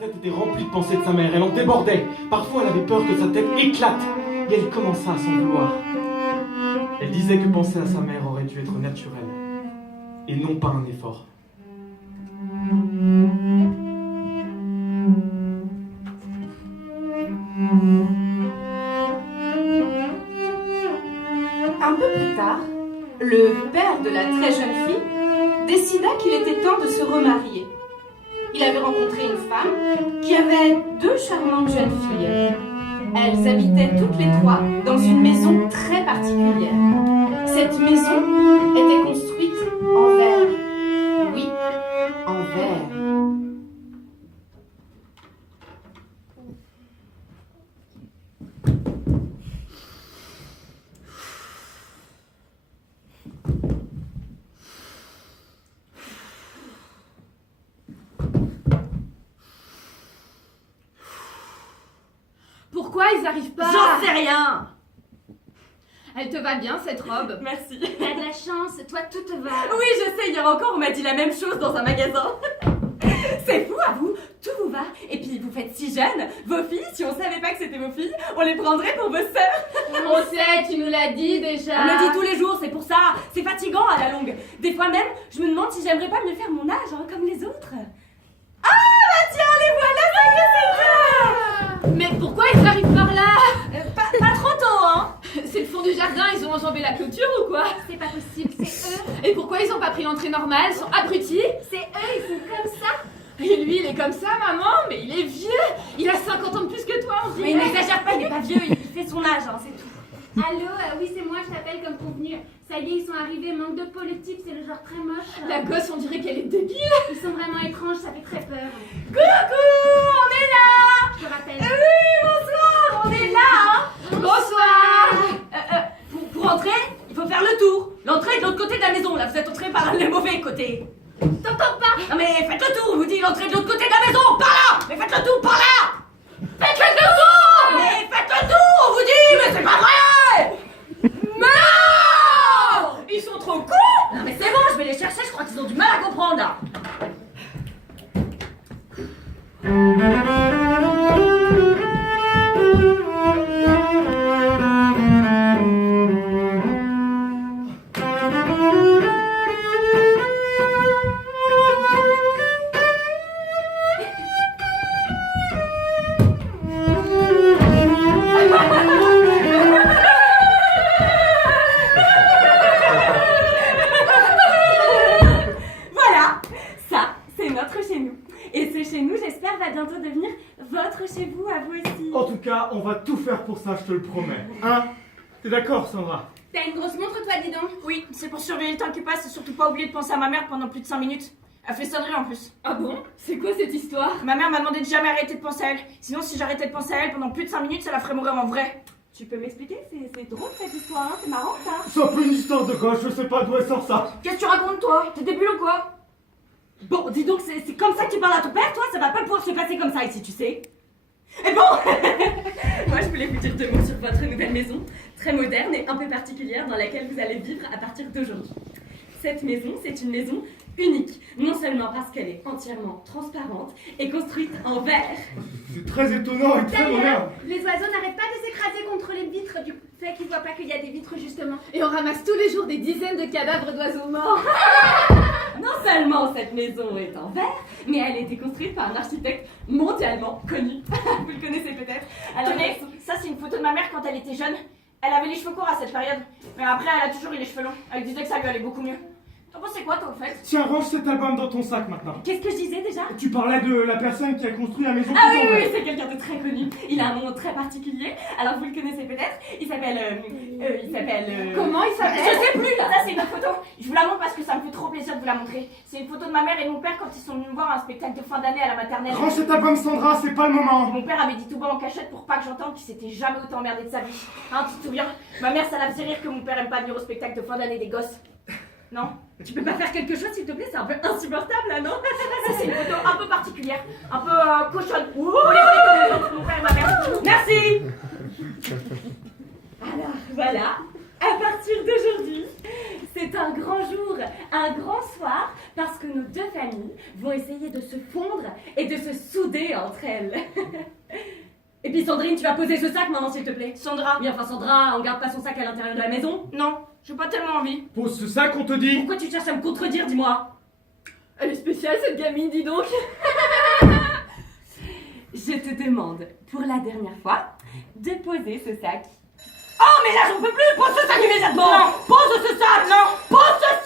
tête était remplie de pensées de sa mère, elle en débordait. Parfois, elle avait peur que sa tête éclate. Et elle commença à s'en vouloir. Elle disait que penser à sa mère aurait dû être naturel, et non pas un effort. Un peu plus tard, le père de la très jeune fille décida qu'il était temps de se remarier. Il avait rencontré une femme qui avait deux charmantes jeunes filles. Elles habitaient toutes les trois dans une maison très particulière. Cette maison était construite en verre. Oui, en verre. Pourquoi ils arrivent pas? J'en sais rien. Elle te va bien cette robe? Merci. T'as de la chance, toi tout te va. Oui, je sais, hier encore on m'a dit la même chose dans un magasin. C'est fou à vous, tout vous va. Et puis vous faites si jeunes. Vos filles, si on savait pas que c'était vos filles, on les prendrait pour vos sœurs. On sait, tu nous l'as dit déjà. On me le dit tous les jours, c'est pour ça. C'est fatigant à la longue. Des fois même, je me demande si j'aimerais pas mieux faire mon âge, hein, comme les autres. Ah bah tiens, les voilà, ça y est, c'est clair. Mais pourquoi ils arrivent par là? Pas trop tôt, hein. C'est le fond du jardin, ils ont enjambé la clôture ou quoi? C'est pas possible, c'est eux. Et pourquoi ils ont pas pris l'entrée normale? Ils sont abrutis? C'est eux, ils sont comme ça. Et lui, il est comme ça, maman? Mais il est vieux. Il a 50 ans de plus que toi, on Mais dirait. n'exagère pas, il est pas vieux, il fait son âge, hein, c'est tout. Allô, oui, c'est moi, je t'appelle comme convenu. Ça y est, ils sont arrivés, manque de peau, le type, c'est le genre très moche. La gosse, on dirait qu'elle est débile. Ils sont vraiment étranges, ça fait très peur. Coucou, on est là. Je te rappelle. Oui, bonsoir, on est là, hein. Bonsoir. Pour entrer, il faut faire le tour. L'entrée est de l'autre côté de la maison, là, vous êtes entré par le mauvais côté. T'entends pas? Non mais faites le tour, on vous dit l'entrée de l'autre côté de la maison, par là. Mais faites le tour, par là. Faites le tour. Mais faites le tour, on vous dit, mais c'est pas vrai. Non. Ils sont trop cons. Non mais c'est bon, je vais les chercher, je crois qu'ils ont du mal à comprendre, là. Voilà, ça, c'est notre chez nous. Et ce chez nous, j'espère, va bientôt devenir votre chez vous, à vous aussi. En tout cas, on va tout faire pour ça, je te le promets. Hein? T'es d'accord, Sandra? T'as une grosse montre, toi, dis donc. Oui, c'est pour surveiller le temps qui passe et surtout pas oublier de penser à ma mère pendant plus de 5 minutes. Elle fait sonnerie en plus. Ah bon? C'est quoi cette histoire? Ma mère m'a demandé de jamais arrêter de penser à elle. Sinon, si j'arrêtais de penser à elle pendant plus de 5 minutes, ça la ferait mourir en vrai. Tu peux m'expliquer? C'est drôle cette histoire, hein? C'est marrant ça. C'est un peu une histoire de gauche, je sais pas d'où elle sort ça. Qu'est-ce que tu racontes toi? T'es débile ou quoi? Bon, dis donc, c'est comme ça que tu parles à ton père, toi? Ça va pas pouvoir se passer comme ça ici, tu sais. Et bon, moi je voulais vous dire 2 mots sur votre nouvelle maison, très moderne et un peu particulière dans laquelle vous allez vivre à partir d'aujourd'hui. Cette maison, c'est une maison unique, non seulement parce qu'elle est entièrement transparente et construite en verre. C'est très étonnant et très moderne. D'ailleurs, les oiseaux n'arrêtent pas de s'écraser contre les vitres du fait qu'ils voient pas qu'il y a des vitres, justement. Et on ramasse tous les jours des dizaines de cadavres d'oiseaux morts. Non seulement cette maison est en verre, mais elle a été construite par un architecte mondialement connu. Vous le connaissez peut-être. Alors, tenez, ça c'est une photo de ma mère quand elle était jeune. Elle avait les cheveux courts à cette période, mais après elle a toujours eu les cheveux longs. Elle disait que ça lui allait beaucoup mieux. T'en penses quoi toi au fait? Tiens, range cet album dans ton sac maintenant. Qu'est-ce que je disais déjà? Tu parlais de la personne qui a construit la maison. Ah tout oui, en oui, verre. c'est quelqu'un de très connu. Il a un nom très particulier. Alors vous le connaissez peut-être. Il s'appelle... Comment il Je s'appelle? sais plus là. Ça c'est une photo. Je vous la montre parce que ça me fait trop plaisir de vous la montrer. C'est une photo de ma mère et de mon père quand ils sont venus me voir à un spectacle de fin d'année à la maternelle. Range cet album, Sandra, c'est pas le moment. Mon père avait dit tout bas en cachette pour pas que j'entende qu'il s'était jamais autant emmerdé de sa vie. Hein, tu te souviens? Ma mère, ça la faisait rire que mon père aime pas venir au spectacle de fin d'année des gosses. Non? Tu peux pas faire quelque chose s'il te plaît? C'est un peu insupportable là, non? Ça c'est une photo un peu particulière, un peu cochonne. Pour les comme mon père et ma mère. Merci! Alors voilà, à partir d'aujourd'hui, c'est un grand jour, un grand soir Parce que nos deux familles vont essayer de se fondre et de se souder entre elles. Et puis Sandrine, tu vas poser ce sac maintenant s'il te plaît. Sandra. Oui, enfin Sandra, on garde pas son sac à l'intérieur de la maison. Non, j'ai pas tellement envie. Pose ce sac, on te dit. Pourquoi tu cherches à me contredire, dis-moi? Elle est spéciale cette gamine, dis donc. Je te demande, pour la dernière fois, de poser ce sac. Oh mais là j'en peux plus! Pose ce sac immédiatement! Non. Pose ce sac! Non. Pose ce sac!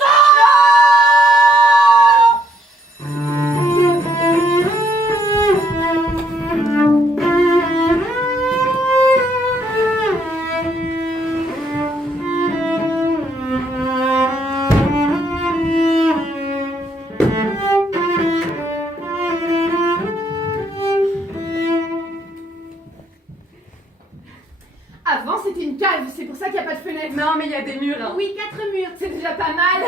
Avant c'était une cave, c'est pour ça qu'il n'y a pas de fenêtre. Non mais il y a des murs hein. Oui, 4 murs. C'est déjà pas mal.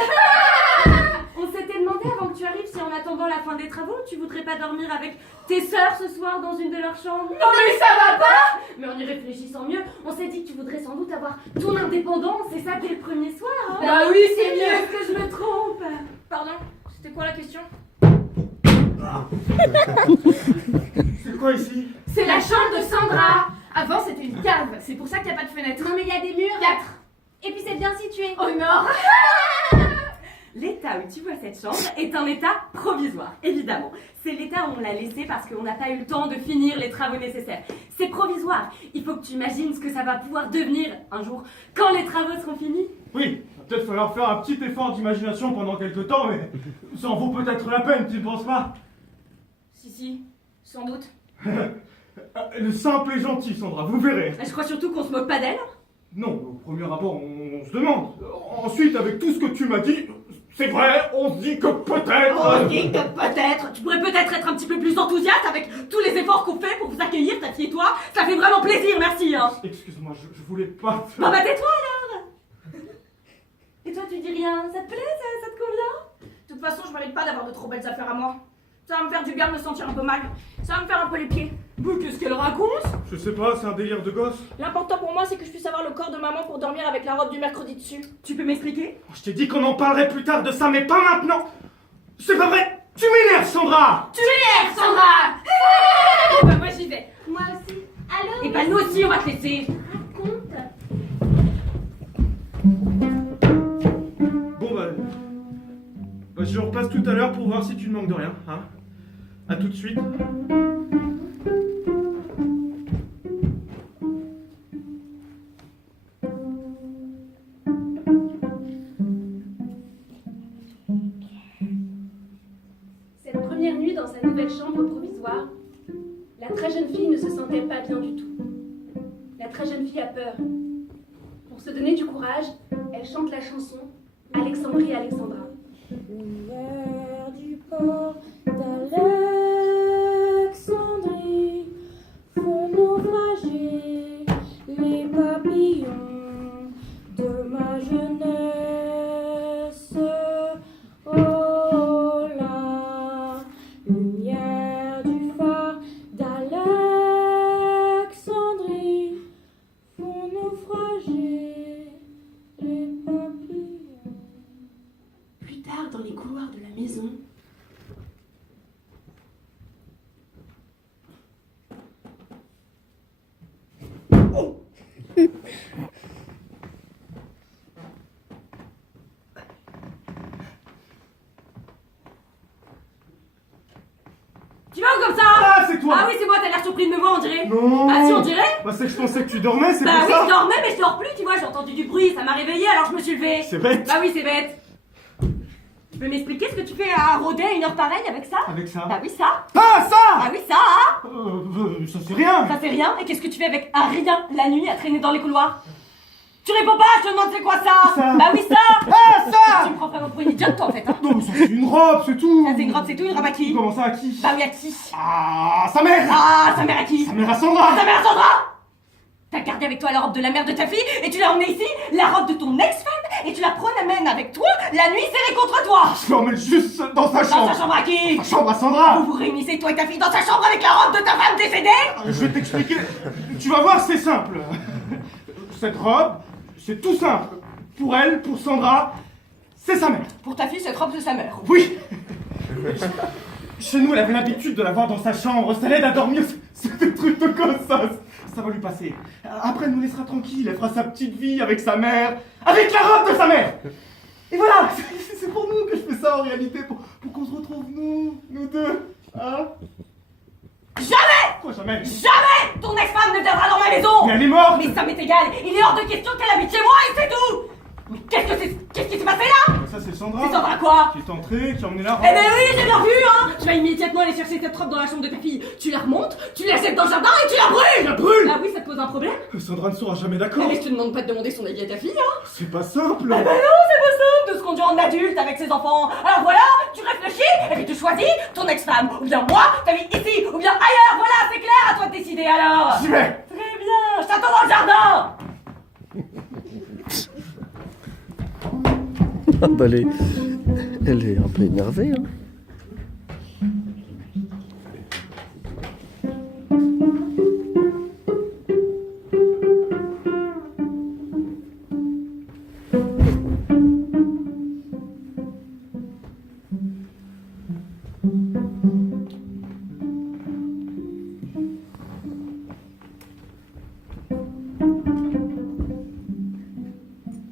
On s'était demandé avant que tu arrives si en attendant la fin des travaux, tu voudrais pas dormir avec tes sœurs ce soir dans une de leurs chambres. Non mais ça va pas. Mais en y réfléchissant mieux, on s'est dit que tu voudrais sans doute avoir ton indépendance, c'est ça dès le premier soir hein. Bah oui, c'est mieux. Est-ce que je me trompe? Pardon, c'était quoi la question? C'est quoi ici? C'est la chambre de Sandra. Avant c'était une cave, c'est pour ça qu'il n'y a pas de fenêtre. Non, mais il y a des murs. 4. Et puis c'est bien situé. Au nord. L'état où tu vois cette chambre est un état provisoire, évidemment. C'est l'état où on l'a laissé parce qu'on n'a pas eu le temps de finir les travaux nécessaires. C'est provisoire. Il faut que tu imagines ce que ça va pouvoir devenir un jour quand les travaux seront finis. Oui, va peut-être falloir faire un petit effort d'imagination pendant quelques temps, mais ça en vaut peut-être la peine, tu ne penses pas? Si, sans doute. Le simple est gentil, Sandra, vous verrez. Je crois surtout qu'on se moque pas d'elle. Non, au premier abord, on se demande. Ensuite, avec tout ce que tu m'as dit, c'est vrai, on se dit que peut-être... On dit que peut-être, tu pourrais peut-être être un petit peu plus enthousiaste avec tous les efforts qu'on fait pour vous accueillir, ta fille et toi. Ça fait vraiment plaisir, merci hein. Excuse-moi, je voulais pas te... Bah tais-toi alors. Et toi tu dis rien, ça te plaît, ça te convient? De toute façon, je mérite pas d'avoir de trop belles affaires à moi. Ça va me faire du bien de me sentir un peu mal. Ça va me faire un peu les pieds. Mais qu'est-ce qu'elle raconte? Je sais pas, c'est un délire de gosse. L'important pour moi, c'est que je puisse avoir le corps de maman pour dormir avec la robe du mercredi dessus. Tu peux m'expliquer? Je t'ai dit qu'on en parlerait plus tard de ça, mais pas maintenant. C'est pas vrai. Tu m'énerves, Sandra. Sandra. Bah moi j'y vais. Moi aussi. Allô? Et bah nous aussi on va te laisser. Raconte. Bon bah, je repasse tout à l'heure pour voir si tu ne manques de rien, hein. À tout de suite. Cette première nuit dans sa nouvelle chambre provisoire, la très jeune fille ne se sentait pas bien du tout. La très jeune fille a peur. Pour se donner du courage, elle chante la chanson Alexandrie, Alexandra. Lumière du port d'Alexandrie font naufrager les papillons de ma jeunesse. Oh la lumière du phare d'Alexandrie font naufrager les papillons. Plus tard, dans les couloirs de la maison, Tu vas où comme ça? Ah, c'est toi. Ah oui c'est moi, t'as l'air surpris de me voir on dirait. Non. Ah si on dirait. Bah c'est que je pensais que tu dormais, c'est Bah pour oui ça. je dormais mais je dors plus tu vois, j'ai entendu du bruit, ça m'a réveillée alors je me suis levée. C'est bête. Bah oui c'est bête. Tu peux m'expliquer ce que tu fais à rôder à une heure pareille avec ça? Avec ça. Bah oui ça. Ah, ça. Bah oui ça hein. Ça c'est rien. Ça fait rien, et qu'est-ce que tu fais avec un rien la nuit à traîner dans les couloirs? Tu réponds pas, je te demande c'est quoi ça? Ça. Bah oui ça. Ah, ça. Tu me prends vraiment pour une idiote toi en fait hein. Non, mais ça c'est une robe, c'est tout. Ça c'est une robe, c'est tout, une robe à qui? Comment ça, à qui? Bah oui à qui? Ah, sa mère. Ah sa mère à qui? Sa mère à Sandra. Ta mère Sandra! T'as gardé avec toi la robe de la mère de ta fille et tu l'as emmenée ici, la robe de ton ex-femme, et tu la promènes avec toi la nuit serrée contre toi! Je l'emmène juste dans sa Dans chambre. sa chambre à qui? Sa chambre à Sandra. Vous vous réunissez toi et ta fille dans sa chambre avec la robe de ta femme décédée? Je vais t'expliquer. Tu vas voir, c'est simple. Cette robe, c'est tout simple. Pour elle, pour Sandra, C'est sa mère. Pour ta fille, cette robe, c'est sa mère. Oui. Chez nous, elle avait l'habitude de la voir dans sa chambre. Ça l'aide à dormir. C'est des trucs de gosse, ça. Ça va lui passer. Après, elle nous laissera tranquille. Elle fera sa petite vie avec sa mère. Avec la robe de sa mère. Et voilà. C'est pour nous que je fais ça en réalité. Pour qu'on se retrouve, nous deux. Hein? Jamais! Quoi, jamais? Jamais! Ton ex-femme ne viendra dans ma maison! Mais elle est morte. Mais ça m'est égal! Il est hors de question qu'elle habite chez moi et c'est tout! Qu'est-ce qui s'est passé là? Ça, c'est Sandra. C'est Sandra quoi? Qui est entrée, qui a emmené la robe. Eh ben oui, j'ai bien vu, hein! Tu vas immédiatement aller chercher cette robe dans la chambre de ta fille. Tu la remontes, tu la jettes dans le jardin et tu la brûles! La brûle. Ah oui, ça te pose un problème? Sandra ne sera jamais d'accord. Mais je te demande pas de demander son avis à ta fille, hein? C'est pas simple. Ah bah non, c'est pas simple de se conduire en adulte avec ses enfants. Alors voilà, tu réfléchis et puis tu choisis ton ex-femme, ou bien moi, ta vie ici, ou bien ailleurs. Voilà, c'est clair, à toi de décider alors. J'y vais. Très bien, je t'attends dans le jardin. Ah bah elle est un peu énervée. Hein.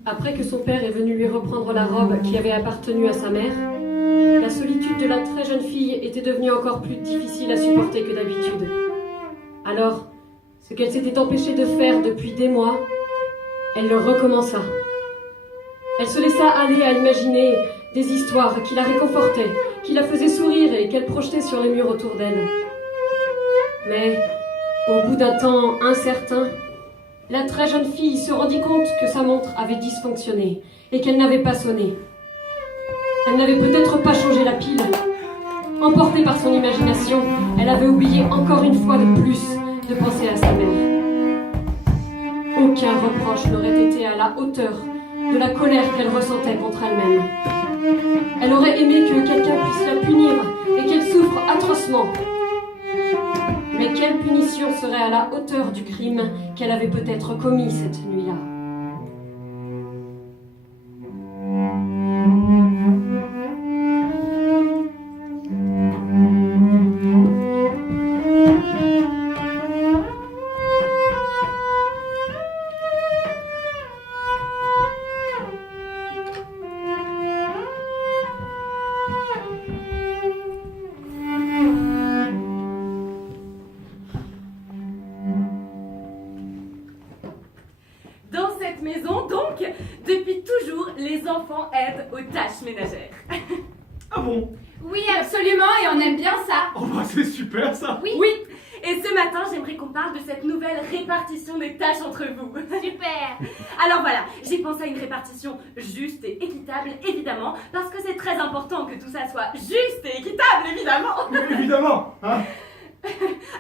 Après que son père est venu lui reprendre la robe qui avait appartenu à sa mère, la solitude de la très jeune fille était devenue encore plus difficile à supporter que d'habitude. Alors, ce qu'elle s'était empêchée de faire depuis des mois, elle le recommença. Elle se laissa aller à imaginer des histoires qui la réconfortaient, qui la faisaient sourire et qu'elle projetait sur les murs autour d'elle. Mais, au bout d'un temps incertain, la très jeune fille se rendit compte que sa montre avait dysfonctionné et qu'elle n'avait pas sonné. Elle n'avait peut-être pas changé la pile. Emportée par son imagination, elle avait oublié encore une fois de plus de penser à sa mère. Aucun reproche n'aurait été à la hauteur de la colère qu'elle ressentait contre elle-même. Elle aurait aimé que quelqu'un puisse la punir et qu'elle souffre atrocement. Mais quelle punition serait à la hauteur du crime qu'elle avait peut-être commis cette nuit-là? Dans cette maison, donc, depuis toujours, les enfants aident aux tâches ménagères. Ah bon? Oui, absolument, et on aime bien ça. Oh bah c'est super ça. Oui, Oui, et ce matin, j'aimerais qu'on parle de cette nouvelle répartition des tâches entre vous. super. Alors voilà, j'ai pensé à une répartition juste et équitable, évidemment, parce que c'est très important que tout ça soit juste et équitable, évidemment. Mais évidemment, hein.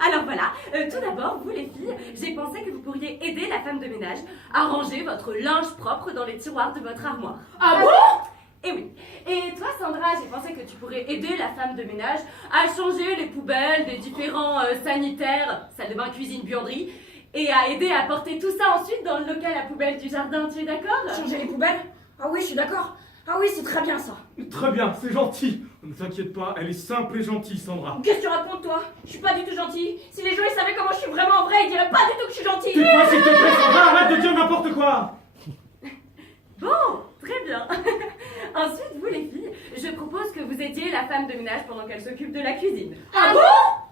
Alors voilà, tout d'abord, vous les filles, j'ai pensé que vous pourriez aider la femme de ménage à ranger votre linge propre dans les tiroirs de votre armoire. Ah bon? Et oui. Et toi, Sandra, j'ai pensé que tu pourrais aider la femme de ménage à changer les poubelles des différents sanitaires, salle de bain, cuisine, buanderie, et à aider à porter tout ça ensuite dans le local à poubelle du jardin. Tu es d'accord? Changer les poubelles? Ah oui, je suis d'accord. Ah oui, c'est très bien ça. Très bien, c'est gentil. Ne t'inquiète pas, elle est simple et gentille, Sandra. Qu'est-ce que tu racontes toi? Je suis pas du tout gentille. Si les gens ils savaient comment je suis vraiment en vrai, ils diraient pas du tout que je suis gentille. Tais-toi s'il te plaît, Sandra, arrête de dire n'importe quoi. Bon, très bien. Ensuite, vous les filles, je propose que vous aidiez la femme de ménage pendant qu'elle s'occupe de la cuisine. Ah bon?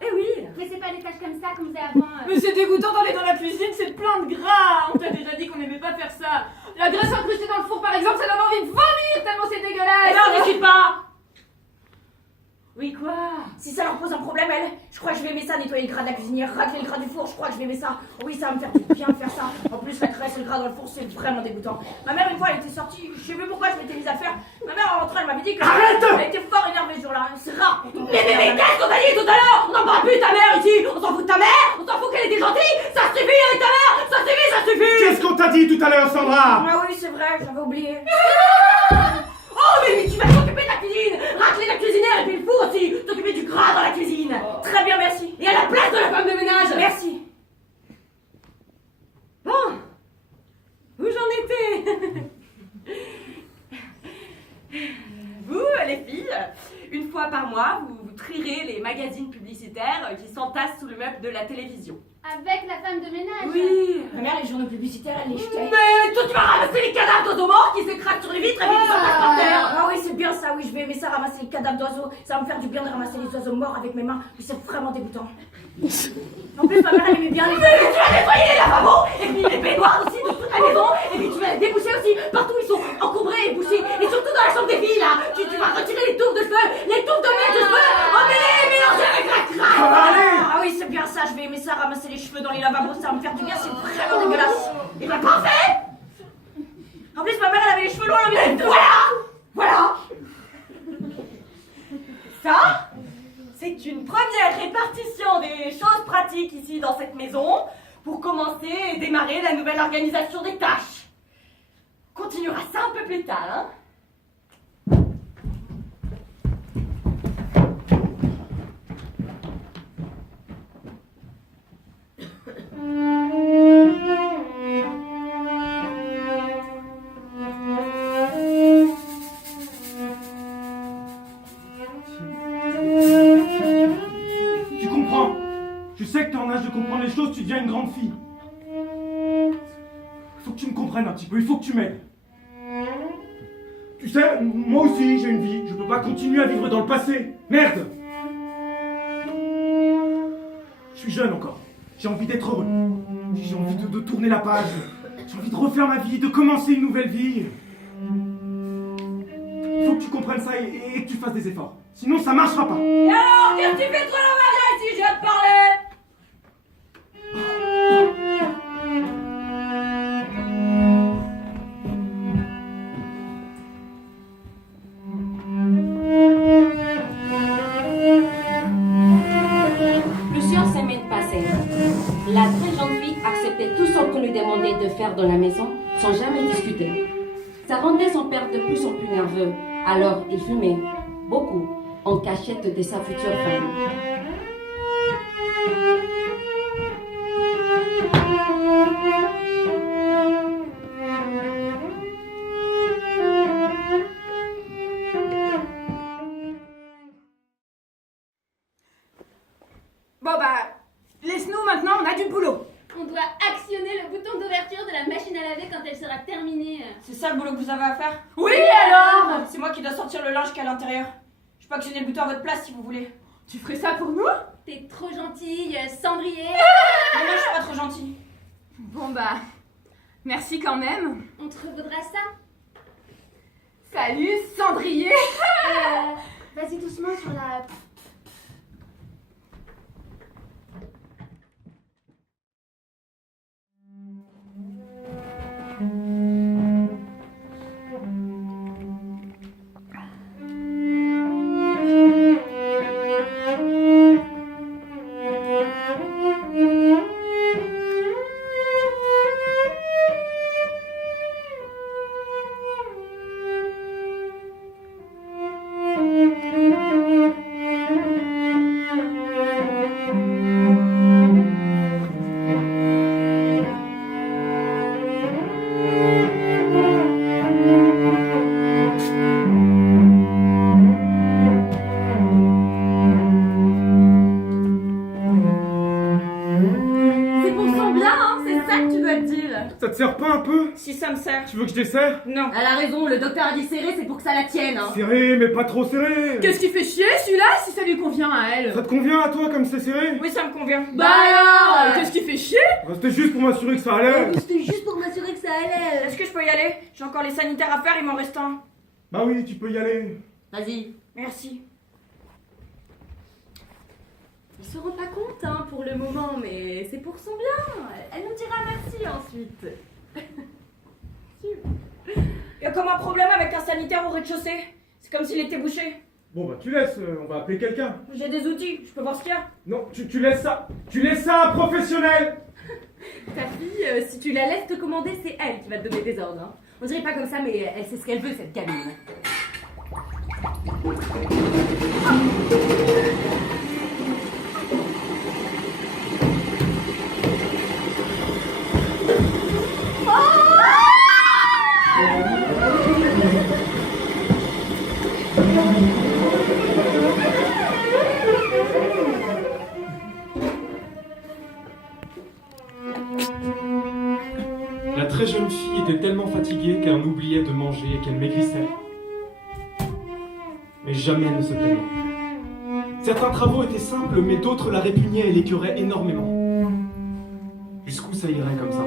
Eh oui. Mais c'est pas des tâches comme ça qu'on faisait avant. Mais c'est dégoûtant d'aller dans la cuisine, c'est plein de gras. On t'a déjà dit qu'on n'aimait pas faire ça. La graisse incrustée dans le four, par exemple, ça donne envie de vomir tellement c'est dégueulasse. Eh ben on discute pas. Oui, quoi? Si ça leur pose un problème, je crois que je vais aimer ça, nettoyer le gras de la cuisinière, racler le gras du four, je crois que je vais aimer ça. Oui, ça va me faire du bien de faire ça. En plus, la graisse et le gras dans le four, c'est vraiment dégoûtant. Ma mère, une fois, elle était sortie, je sais plus pourquoi je m'étais mise à faire. Ma mère, en rentrant, elle m'avait dit que. Arrête! Elle était fort énervée ce jour-là. C'est rare. Mais qu'est-ce qu'on t'a dit tout à l'heure? On n'en parle plus de ta mère ici. On s'en fout de ta mère. On s'en fout qu'elle était gentille. Ça suffit avec ta mère. Ça suffit, ça suffit. Qu'est-ce qu'on t'a dit tout à l'heure, Sandra? Ah oui, c'est vrai, j'avais oublié. Oh, mais tu vas t'occuper de la cuisine. Racler la cuisinière et puis le four aussi. T'occuper du gras dans la cuisine. Très bien, merci. Et à la place de la femme de ménage. Merci. Bon, où j'en étais? Une fois par mois, vous trierez les magazines publicitaires qui s'entassent sous le meuble de la télévision. Avec la femme de ménage. Oui. Ma mère, les journaux publicitaires, elle les jetait. Mais toi, tu vas ramasser les cadavres d'oiseaux morts qui s'écrasent sur les vitres et qui s'entassent par terre. Ah oui, c'est bien ça, oui, je vais aimer ça, ramasser les cadavres d'oiseaux. Ça va me faire du bien de ramasser les oiseaux morts avec mes mains. Oui, c'est vraiment dégoûtant. En plus, ma mère, elle aimait bien les... Mais tu vas nettoyer les lavabos et puis les baignoires aussi de toute la maison et puis tu vas les déboucher aussi. Partout, ils sont encombrés et bouchés. Et surtout dans la chambre des filles, là. Tu vas retirer les touffes de cheveux, les touffes de mèches de cheveux. Oh, mais les mélanger avec la crasse. Ah oui, c'est bien ça, je vais aimer ça, ramasser les cheveux dans les lavabos, ça va me faire du bien, c'est vraiment dégueulasse. Et bah parfait. En plus, ma mère, elle avait les cheveux longs, elle avait les... Voilà. Ça, c'est une première répartition des choses pratiques ici dans cette maison pour commencer et démarrer la nouvelle organisation des tâches. On continuera ça un peu plus tard, hein. Tu comprends? Je sais que t'es en âge de comprendre les choses, tu deviens une grande fille. Faut que tu me comprennes un petit peu, il faut que tu m'aides. Tu sais, moi aussi j'ai une vie, je peux pas continuer à vivre dans le passé. Merde! Je suis jeune encore, j'ai envie d'être heureux. J'ai envie de tourner la page. J'ai envie de refaire ma vie, de commencer une nouvelle vie. Il faut que tu comprennes ça et que tu fasses des efforts. Sinon ça marchera pas. Et alors, qu'est-ce que tu fais trop la mariage ici, je viens te parler? Plusieurs semaines passèrent. La très jeune fille acceptait tout ce qu'on lui demandait de faire dans la maison sans jamais discuter. Ça rendait son père de plus en plus nerveux, alors il fumait beaucoup en cachette de sa future femme. Bon bah, laisse-nous maintenant, on a du boulot. On doit actionner le bouton d'ouverture de la machine à laver quand elle sera terminée. C'est ça le boulot que vous avez à faire? Oui alors? C'est moi qui dois sortir le linge qui est à l'intérieur. Je peux actionner le bouton à votre place si vous voulez. Tu ferais ça pour nous? T'es trop gentille, Cendrier. Mais non, je suis pas trop gentille. Bon bah, merci quand même. On te revaudra ça. Salut Cendrier. Vas-y doucement sur la... Ça te sert pas un peu? Si ça me sert. Tu veux que je desserre? Non. Elle a raison, le docteur a dit serré, c'est pour que ça la tienne, hein. Serré, mais pas trop serré. Qu'est-ce qui fait chier celui-là si ça lui convient à elle? Ça te convient à toi comme c'est serré? Oui, ça me convient. Bah alors, qu'est-ce qui fait chier? C'était juste pour m'assurer que ça allait. C'était juste pour m'assurer que ça allait. Est-ce que je peux y aller? J'ai encore les sanitaires à faire, il m'en reste un. Bah oui, tu peux y aller. Vas-y. Merci. Ils se rend pas compte, hein, pour le moment, mais c'est pour son bien. Elle nous dira merci ensuite. Y a comme un problème avec un sanitaire au rez-de-chaussée? C'est comme s'il était bouché. Bon bah tu laisses, on va appeler quelqu'un. J'ai des outils, je peux voir ce qu'il y a. Non, tu laisses ça. Tu laisses ça à un professionnel. Ta fille, si tu la laisses te commander, c'est elle qui va te donner des ordres. Hein. On dirait pas comme ça, mais elle sait ce qu'elle veut, cette gamine. maigrissait. Mais jamais ne se plaignait. Certains travaux étaient simples, mais d'autres la répugnaient et l'écœuraient énormément. Jusqu'où ça irait comme ça?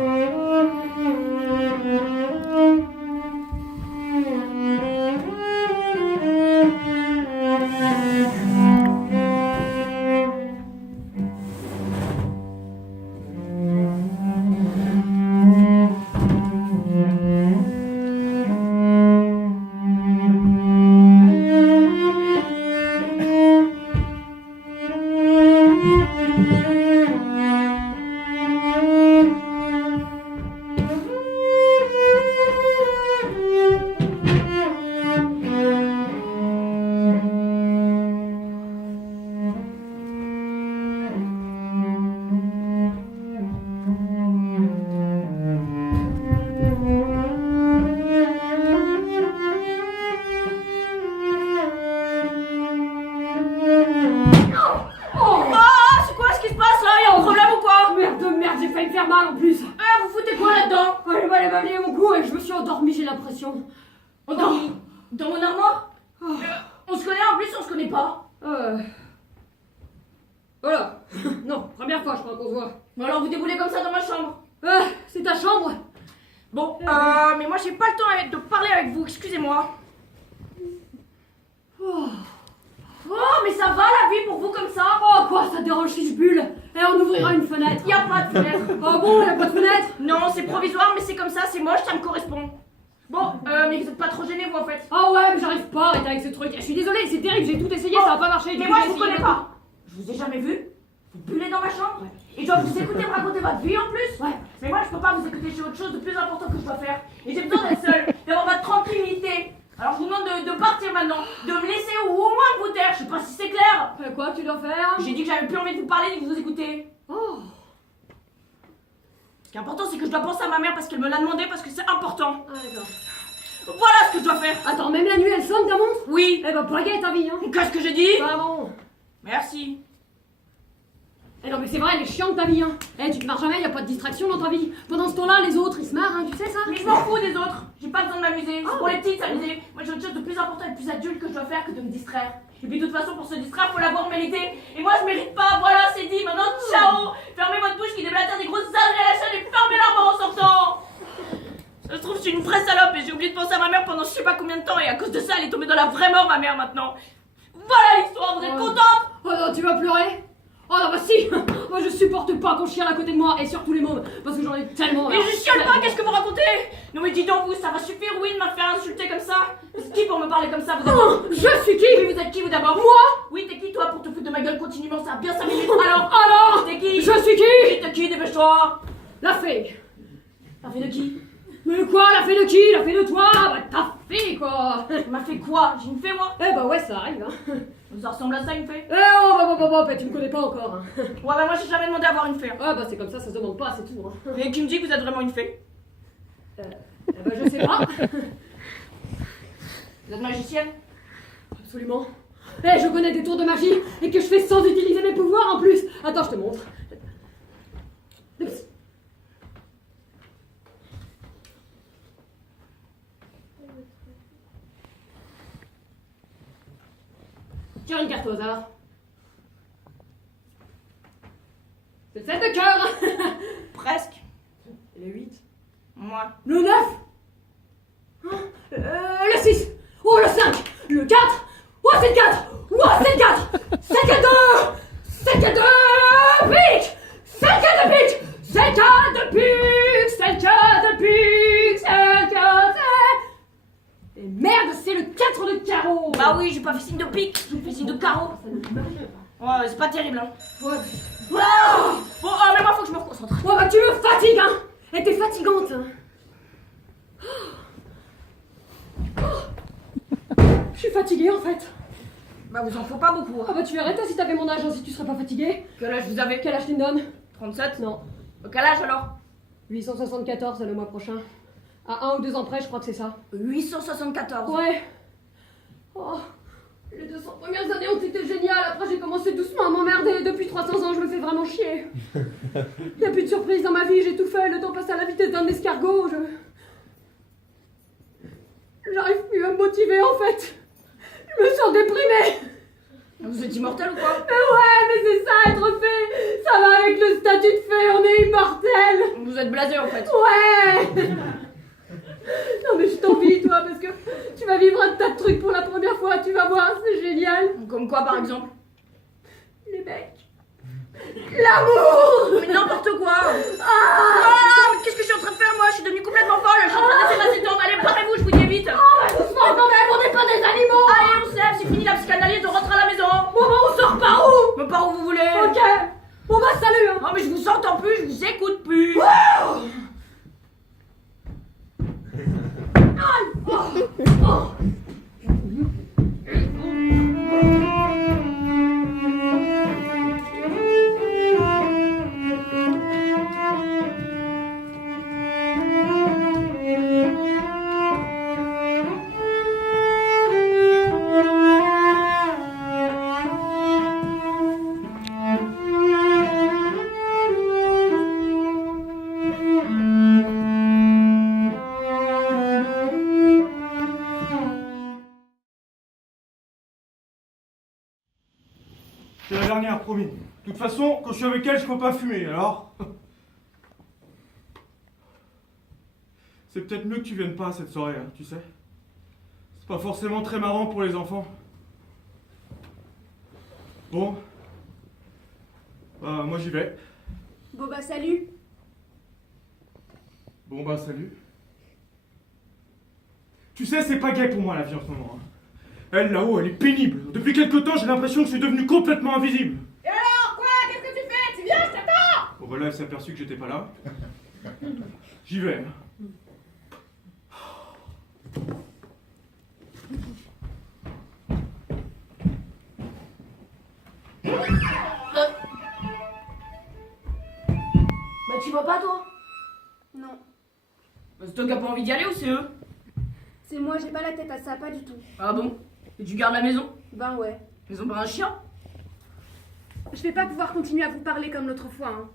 Endormi dans mon armoire. On se connaît en plus, on se connaît pas. Voilà. Non, première fois je crois qu'on se voit. Bon alors vous déboulez comme ça dans ma chambre. C'est ta chambre? Bon, mais moi j'ai pas le temps de parler avec vous, excusez-moi. Oh, mais ça va la vie pour vous comme ça? Oh quoi, ça dérange si je bulle? Et on ouvrira une fenêtre. Y a pas de fenêtre. Oh bon, y a pas de fenêtre? Non, c'est provisoire, mais c'est comme ça, c'est moche, ça me correspond. Bon, mais vous êtes pas trop gênés vous en fait? Ah ouais, mais j'arrive pas à arrêter avec ce truc. Je suis désolée, c'est terrible, j'ai tout essayé, ça va pas marcher. Mais moi je vous connais pas. Je vous ai jamais vu. Vous bullez dans ma chambre. Et je dois vous écouter me raconter votre vie en plus. Ouais. Mais moi je peux pas vous écouter, j'ai autre chose de plus important que je dois faire. Et j'ai besoin d'être seule, d'avoir ma tranquillité. Alors je vous demande de partir maintenant, de me laisser ou au moins de vous taire, je sais pas si c'est clair. Quoi tu dois faire? J'ai dit que j'avais plus envie de vous parler ni de vous écouter. Oh. Ce qui est important c'est que je dois penser à ma mère parce qu'elle me l'a demandé, parce que c'est important. Ah d'accord. Voilà ce que je dois faire. Attends, même la nuit elle sonne ta montre? Oui. Eh ben pagaille ta vie hein. Qu'est-ce que j'ai dit? Pardon. Merci. Eh non mais c'est vrai, elle est chiante ta vie hein. Eh tu te marres jamais, y a pas de distraction dans ta vie. Pendant ce temps-là, les autres ils se marrent hein, tu sais ça? Mais je m'en fous des autres. J'ai pas besoin de m'amuser. C'est pour les petites s'amuser. Moi j'ai autre chose de plus important et de plus adulte que je dois faire que de me distraire. Et puis de toute façon pour se distraire faut l'avoir mérité. Et moi je mérite pas, voilà c'est dit, maintenant ciao. Fermez votre bouche qui déblatère des grosses âges à la chaîne et fermez l'arbre en sortant. Ça se trouve je suis une vraie salope et j'ai oublié de penser à ma mère pendant je sais pas combien de temps et à cause de ça elle est tombée dans la vraie mort ma mère maintenant. Voilà l'histoire, vous êtes contente? Oh non, tu vas pleurer? Oh non bah si. Moi je supporte pas qu'on chiale à côté de moi et surtout les mômes parce que j'en ai tellement. Mais je chiale pas, qu'est-ce que vous racontez? Non mais dis donc vous, ça va suffire oui de me faire insulter comme ça? C'est qui pour me parler comme ça? Vous êtes... Je suis qui? Oui, vous êtes qui vous d'abord? Moi? Oui t'es qui toi pour te foutre de ma gueule continuellement? Ça a bien 5 minutes. Alors t'es qui? Je suis qui? Oui t'es qui? Dépêche-toi. La fée. La fée de qui? Mais quoi, la fée de qui? La fée de toi? Bah ta fée quoi. M'a fait quoi? J'ai une fée moi? Eh bah ouais ça arrive hein. Ça ressemble à ça une fée? Eh oh bah tu me connais pas encore hein. Ouais bah moi j'ai jamais demandé à avoir une fée. Ouais bah c'est comme ça se demande pas, c'est tout hein. Et qui me dit que vous êtes vraiment une fée? Eh bah je sais pas. Vous êtes magicienne? Absolument. Eh je connais des tours de magie et que je fais sans utiliser mes pouvoirs en plus. Attends je te montre. Tire une carte au hasard. C'est le 7 de cœur. Presque. Et le 8. Moi. Le 9. Le 6. Oh le 5. Le 4. Oh c'est le 4. Oh c'est le 4. 5 à 2. 5 à 2. Pique. 5 à 2 pique. 5 à 2 pique. 5 à 2 pique. 5 à 2. Et merde, c'est le 4 de carreau. Bah oui, j'ai pas fait signe de pique, j'ai fait signe de carreau. Ouais, c'est pas terrible hein. Ouais. Wow. Bon, mais moi faut que je me reconcentre. Ouais bah tu me fatigues hein. Et t'es fatigante hein. Je suis fatiguée en fait. Bah vous en faut pas beaucoup. Ah bah tu verrais toi si t'avais mon âge hein, si tu serais pas fatiguée. Quel âge vous avez? Quel âge tu me donnes? 37? Non. Quel âge alors? 874 le mois prochain. À 1 ou 2 ans près je crois que c'est ça. 874. Ouais. Oh, les 200 premières années ont été géniales. Après j'ai commencé doucement à m'emmerder. Depuis 300 ans je me fais vraiment chier. Y'a plus de surprise dans ma vie, j'ai tout fait. Le temps passe à la vitesse d'un escargot. J'arrive plus à me motiver en fait. Je me sens déprimée. Vous êtes immortel ou quoi? Mais ouais, mais c'est ça être fée. Ça va avec le statut de fée, on est immortel. Vous êtes blasé en fait. Ouais. Non mais je t'envie toi parce que tu vas vivre un tas de trucs pour la première fois, tu vas voir, c'est génial. Comme quoi par exemple? Les mecs. L'amour. Mais n'importe quoi. Ah, mais qu'est-ce que je suis en train de faire moi? Je suis devenue complètement folle. Je suis en train de laisser passer le temps. Allez, parlez-vous, je vous dis vite. Doucement quand même, on n'est pas des animaux. Allez, on se lève, c'est fini la psychanalyse, on rentre à la maison. Bon bah on sort par où? Mais par où vous voulez. Ok. Bon bah salut hein. Non mais je vous entends plus, je vous écoute plus. C'est la dernière, promis. De toute façon, quand je suis avec elle, je peux pas fumer, alors... C'est peut-être mieux que tu viennes pas à cette soirée, hein, tu sais. C'est pas forcément très marrant pour les enfants. Bon. Bah, moi j'y vais. Bon bah salut. Bon bah, salut. Tu sais, c'est pas gay pour moi la vie en ce moment. Hein. Elle, là-haut, elle est pénible. Depuis quelque temps, j'ai l'impression que je suis devenu complètement invisible. Et alors quoi? Qu'est-ce que tu fais? Tu viens, je t'attends. Bon bah là, elle s'est aperçue que j'étais pas là. J'y vais. Hein. Bah tu vas pas toi? Non. Bah, c'est toi qui as pas envie d'y aller ou c'est eux? C'est moi, j'ai pas la tête à ça, pas du tout. Ah bon? Et tu gardes la maison? Ben ouais. Ils ont pas un chien? Je vais pas pouvoir continuer à vous parler comme l'autre fois, hein.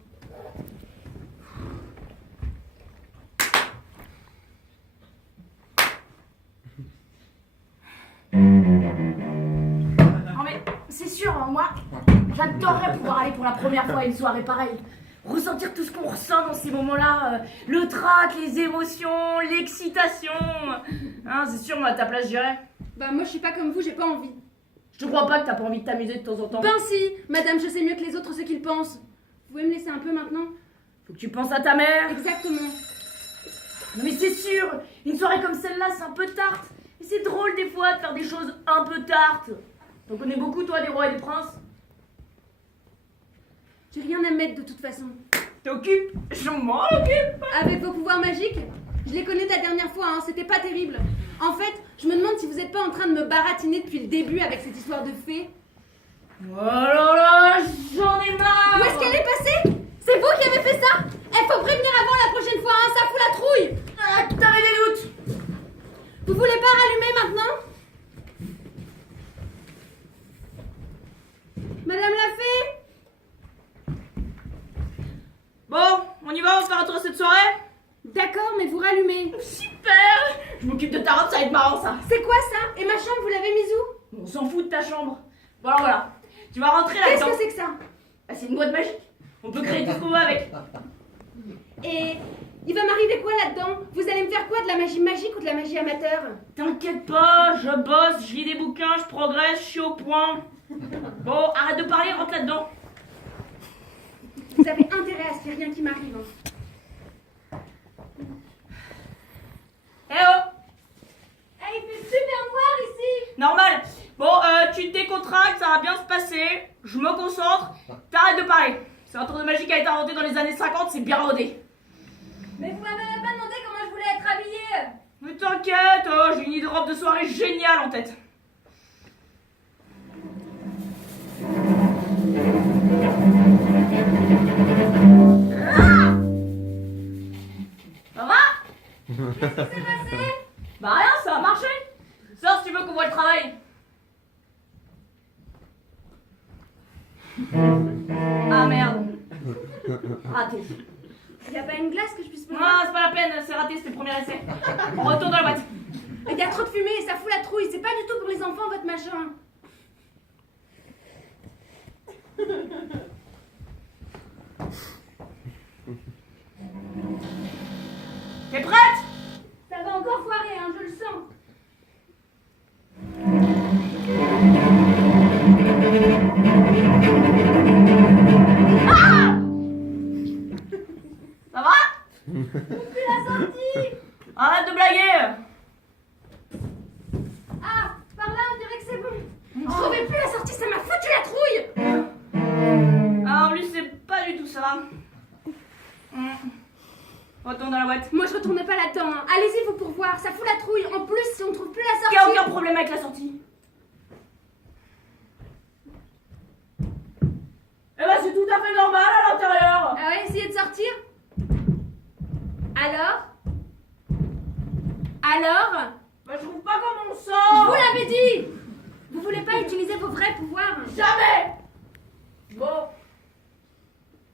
Non mais c'est sûr, hein, moi j'adorerais pouvoir aller pour la première fois à une soirée pareille. Ressentir tout ce qu'on ressent dans ces moments-là, le trac, les émotions, l'excitation. Hein, c'est sûr, moi à ta place j'irais. Bah moi je suis pas comme vous, j'ai pas envie. Je te crois pas que t'as pas envie de t'amuser de temps en temps. Ben si, madame, je sais mieux que les autres ce qu'ils pensent. Vous pouvez me laisser un peu maintenant? Faut que tu penses à ta mère. Exactement. Mais c'est sûr, une soirée comme celle-là c'est un peu tarte. Et c'est drôle des fois de faire des choses un peu tartes. T'en connais beaucoup toi des rois et des princes? J'ai rien à mettre de toute façon. T'occupes? Je m'en occupe. Avec vos pouvoirs magiques, je les connais de la dernière fois, hein, c'était pas terrible. En fait, je me demande si vous êtes pas en train de me baratiner depuis le début avec cette histoire de fée. Oh là là, j'en ai marre. Où est-ce qu'elle est passée? C'est vous qui avez fait ça? Il faut prévenir avant la prochaine fois, hein, ça fout la trouille. Ah, t'avais des doutes. Vous voulez pas rallumer maintenant? Madame la fée? Bon, on y va, on se fait un tour à cette soirée? D'accord, mais vous rallumez. Super. Je m'occupe de ta robe, ça va être marrant ça. C'est quoi ça? Et ma chambre, vous l'avez mise où? On s'en fout de ta chambre. Bon alors voilà, tu vas rentrer Qu'est-ce là-dedans. que c'est que ça? Ah, c'est une boîte magique. On peut créer tout ce qu'on veut avec. Et il va m'arriver quoi là-dedans? Vous allez me faire quoi? De la magie magique ou de la magie amateur? T'inquiète pas, je bosse, je lis des bouquins, je progresse, je suis au point. Bon, arrête de parler, rentre là-dedans. Vous avez intérêt à ce qu'il n'y ait rien qui m'arrive. Hein. Eh oh! Il fait super noir ici! Normal. Bon, tu te décontractes, ça va bien se passer. Je me concentre. T'arrêtes de parler. C'est un tour de magie qui a été inventé dans les années 50, c'est bien rodé. Mais vous m'avez même pas demandé comment je voulais être habillée! Mais t'inquiète, j'ai une idée de robe de soirée géniale en tête. Ah! Ça va? Qu'est-ce qui s'est passé? Bah rien, ça a marché. Sors si tu veux qu'on voit le travail. Ah merde. Raté. Y a pas une glace que je puisse prendre? Non, c'est pas la peine, c'est raté, c'était le premier essai. On retourne dans la boîte. Il y a trop de fumée et ça fout la trouille. C'est pas du tout pour les enfants, votre machin. T'es prête? Ça va encore foirer, hein, je le sens. Ça va? Depuis la sortie. Arrête de blaguer! Ah, par là, on dirait que c'est bon. Je trouvais plus la sortie, ça m'a foutu la trouille. Alors lui, c'est pas du tout ça. Retourne dans la boîte. Moi, je retournais pas là-dedans. Hein. Allez-y, vous pour voir. Ça fout la trouille. En plus, si on trouve plus la sortie. Y a aucun problème avec la sortie. Eh ben, c'est tout à fait normal à l'intérieur. Ah ouais, essayez de sortir. Alors? Bah, je trouve pas comment on Je sort. vous l'avais dit. Vous voulez pas utiliser vos vrais pouvoirs? Jamais. Bon.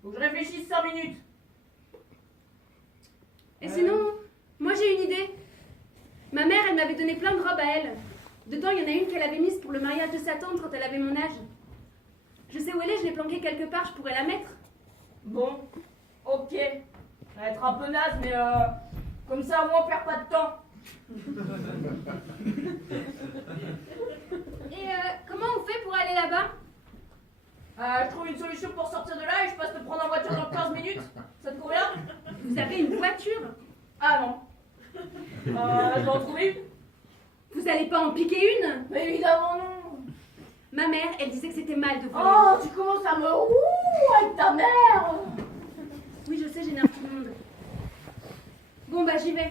Faut que je réfléchisse 5 minutes. Et sinon, moi j'ai une idée. Ma mère, elle m'avait donné plein de robes à elle. Dedans, il y en a une qu'elle avait mise pour le mariage de sa tante quand elle avait mon âge. Je sais où elle est, je l'ai planquée quelque part, je pourrais la mettre. Bon. Ok. Ça va être un peu naze, mais comme ça, au moins, on perd pas de temps. Et comment on fait pour aller là-bas? Je trouve une solution pour sortir de là et je passe te prendre en voiture dans 15 minutes. Ça te convient? Vous avez une voiture? Ah non. Je vais en trouver une. Vous allez pas en piquer une? Mais évidemment non. Ma mère, elle disait que c'était mal de voler. Oh, tu commences à me avec ta mère. Oui, je sais, j'énerve tout le monde. Bon, bah j'y vais.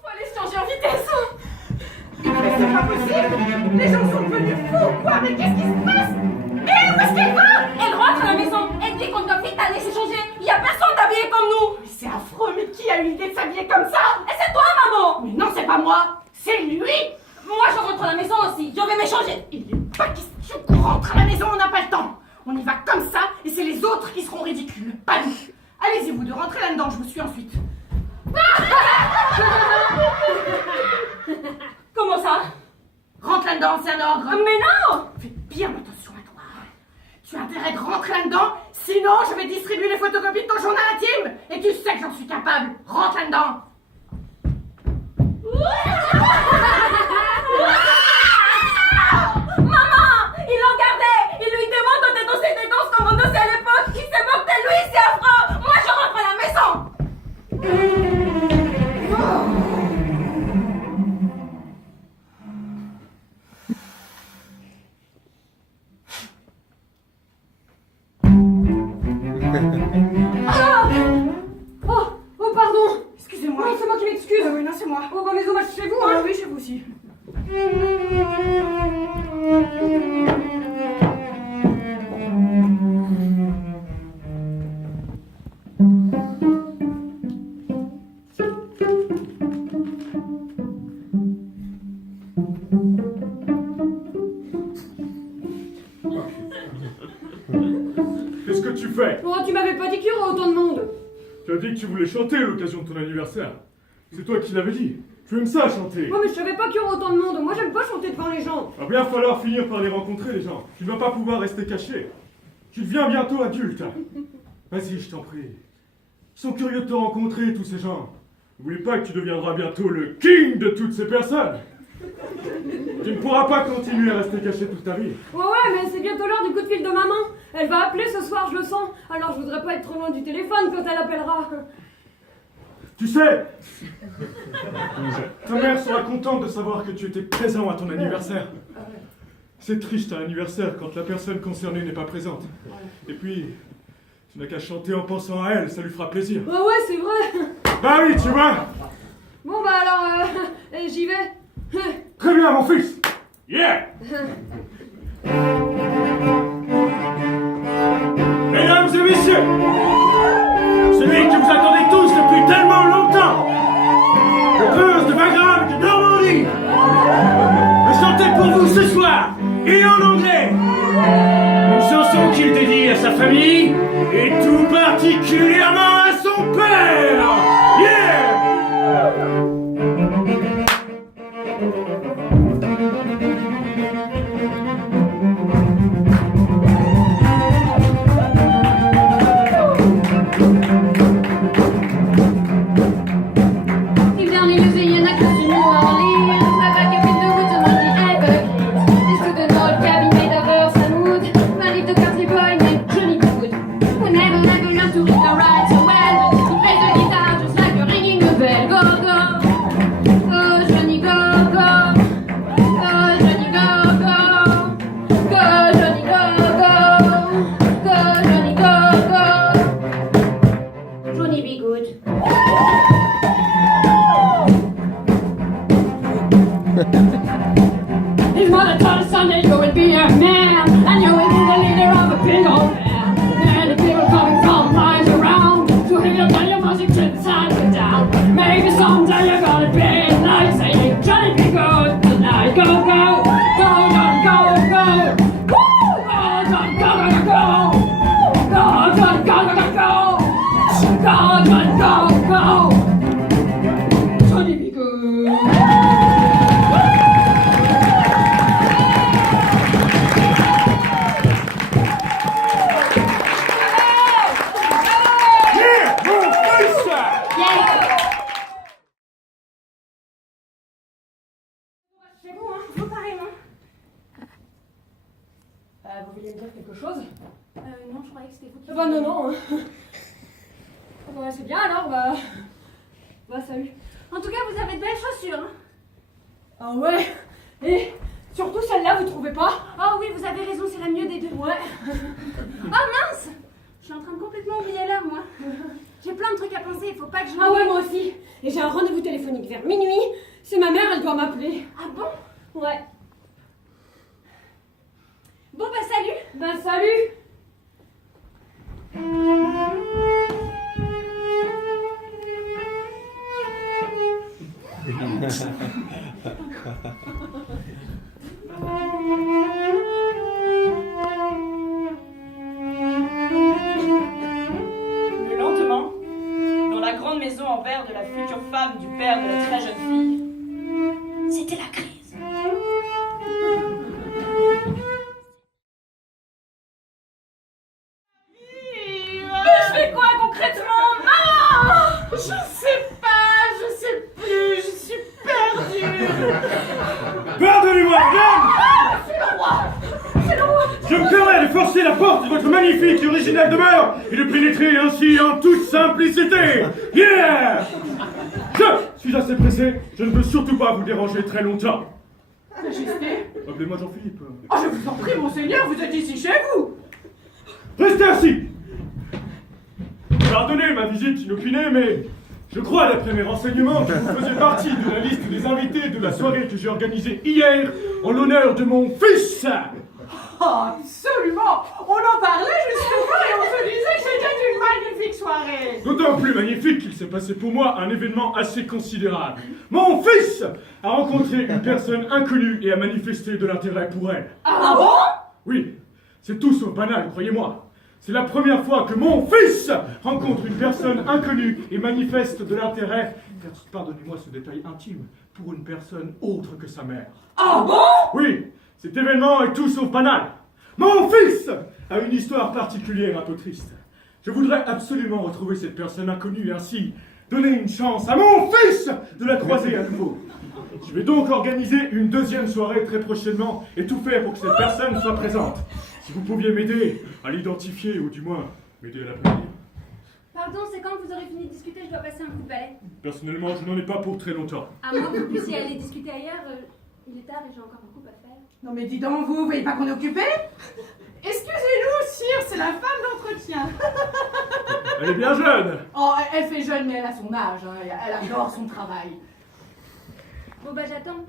Faut aller se changer en vitesse. Mais c'est pas possible. Les gens sont devenus fous ou quoi? Mais qu'est-ce qui se passe? Et où est-ce qu'elle va? Elle rentre à la maison. Elle dit qu'on doit vite aller se changer. Il y a personne d'habillé comme nous. Mais c'est affreux, mais qui a eu l'idée de s'habiller comme ça? Et c'est toi, maman. Mais non, c'est pas moi. C'est lui. Moi, je rentre à la maison aussi. Je vais me changer. Il n'est pas question qu'on rentre à la maison, on n'a pas le temps. On y va comme ça et c'est les autres qui seront ridicules, pas nous. Allez-y vous deux, rentrez là-dedans, je vous suis ensuite. Comment ça? Rentre là-dedans, c'est un ordre. Mais non. Fais bien attention à toi. Tu as intérêt de rentrer là-dedans, sinon je vais distribuer les photocopies de ton journal intime. Et tu sais que j'en suis capable. Rentre là-dedans. Maman, il l'ont gardé. Il lui demande de dénoncer des danses comme on dansait à l'époque. Il se moque de lui, c'est affreux. Moi, je rentre à la maison. Oh, pardon. Excusez-moi. Oui, c'est moi qui m'excuse. Oui, non, c'est moi. Oh, bah, mais dommage, chez vous, hein. Oui, chez vous aussi. Qu'est-ce que tu fais? Oh, tu m'avais pas dit qu'il y aurait autant de monde. Tu as dit que tu voulais chanter à l'occasion de ton anniversaire. C'est toi qui l'avais dit. Tu aimes ça, chanter. Oh, mais je savais pas qu'il y aurait autant de monde. Moi, j'aime pas chanter devant les gens. Va bien falloir finir par les rencontrer, les gens. Tu ne vas pas pouvoir rester caché. Tu deviens bientôt adulte. Vas-y, je t'en prie. Ils sont curieux de te rencontrer, tous ces gens. N'oublie pas que tu deviendras bientôt le king de toutes ces personnes. Tu ne pourras pas continuer à rester caché toute ta vie. Ouais, mais c'est bientôt l'heure du coup de fil de maman. Elle va appeler ce soir, je le sens. Alors, je voudrais pas être trop loin du téléphone quand elle appellera. Tu sais, ta mère sera contente de savoir que tu étais présent à ton anniversaire. C'est triste un anniversaire quand la personne concernée n'est pas présente. Et puis, tu n'as qu'à chanter en pensant à elle, ça lui fera plaisir. Ouais, c'est vrai. Bah oui, tu vois. Bon, bah alors, j'y vais. Très bien, mon fils. Yeah. Mesdames et messieurs, celui que vous attendez tous depuis tellement longtemps, le prince de Wagram de Normandie, a chanté pour vous ce soir, et en anglais, une chanson qu'il dédie à sa famille, et tout particulièrement à son père. Yeah! Vous vouliez me dire quelque chose? Non, je croyais que c'était vous qui... Bah non. Bah, c'est bien alors, bah salut. En tout cas, vous avez de belles chaussures. Hein. Ah ouais. Et surtout celle-là, vous trouvez pas? Oh oui, vous avez raison, c'est la mieux des deux. Ouais. Oh mince! Je suis en train de complètement oublier l'heure, moi. J'ai plein de trucs à penser, il faut pas que je... Ah ouais, moi aussi. Et j'ai un rendez-vous téléphonique vers minuit. C'est ma mère, elle doit m'appeler. Ah bon? Ouais. Bon bah salut! Ben salut! Le lendemain, dans la grande maison en verre de la future femme du père de la très jeune fille, c'était la crise. Je fais quoi concrètement? Non! Je sais plus, je suis perdue. Pardonnez-moi, madame! C'est le roi! Je me permets de forcer la porte de votre magnifique et originale demeure et de pénétrer ainsi en toute simplicité. Yeah! Je suis assez pressé, je ne veux surtout pas vous déranger très longtemps. Majesté. Appelez-moi Jean-Philippe. Oh, je vous en prie, monseigneur, vous êtes ici chez vous. Restez assis! Pardonnez ma visite inopinée, mais je crois, d'après mes renseignements, que vous faisiez partie de la liste des invités de la soirée que j'ai organisée hier en l'honneur de mon fils! Absolument. On en parlait justement et on se disait que c'était une magnifique soirée. D'autant plus magnifique qu'il s'est passé pour moi un événement assez considérable. Mon fils a rencontré une personne inconnue et a manifesté de l'intérêt pour elle. Ah bon? Oui, c'est tout sauf banal, croyez-moi. C'est la première fois que mon fils rencontre une personne inconnue et manifeste de l'intérêt, pardonnez-moi ce détail intime, pour une personne autre que sa mère. Ah bon? Oui, cet événement est tout sauf banal. Mon fils a une histoire particulière un peu triste. Je voudrais absolument retrouver cette personne inconnue et ainsi donner une chance à mon fils de la croiser à nouveau. Je vais donc organiser une deuxième soirée très prochainement et tout faire pour que cette personne soit présente. Si vous pouviez m'aider à l'identifier ou du moins m'aider à la prévenir. Pardon, c'est quand vous aurez fini de discuter, je dois passer un coup de balai. Personnellement, je n'en ai pas pour très longtemps. À moins que vous puissiez aller discuter ailleurs, il est tard et j'ai encore beaucoup à faire. Non mais dis donc, vous voyez pas qu'on est occupé? Excusez-nous, sire, c'est la femme d'entretien. Elle est bien jeune. Oh, elle fait jeune, mais elle a son âge, hein, elle adore son travail. Bon bah j'attends.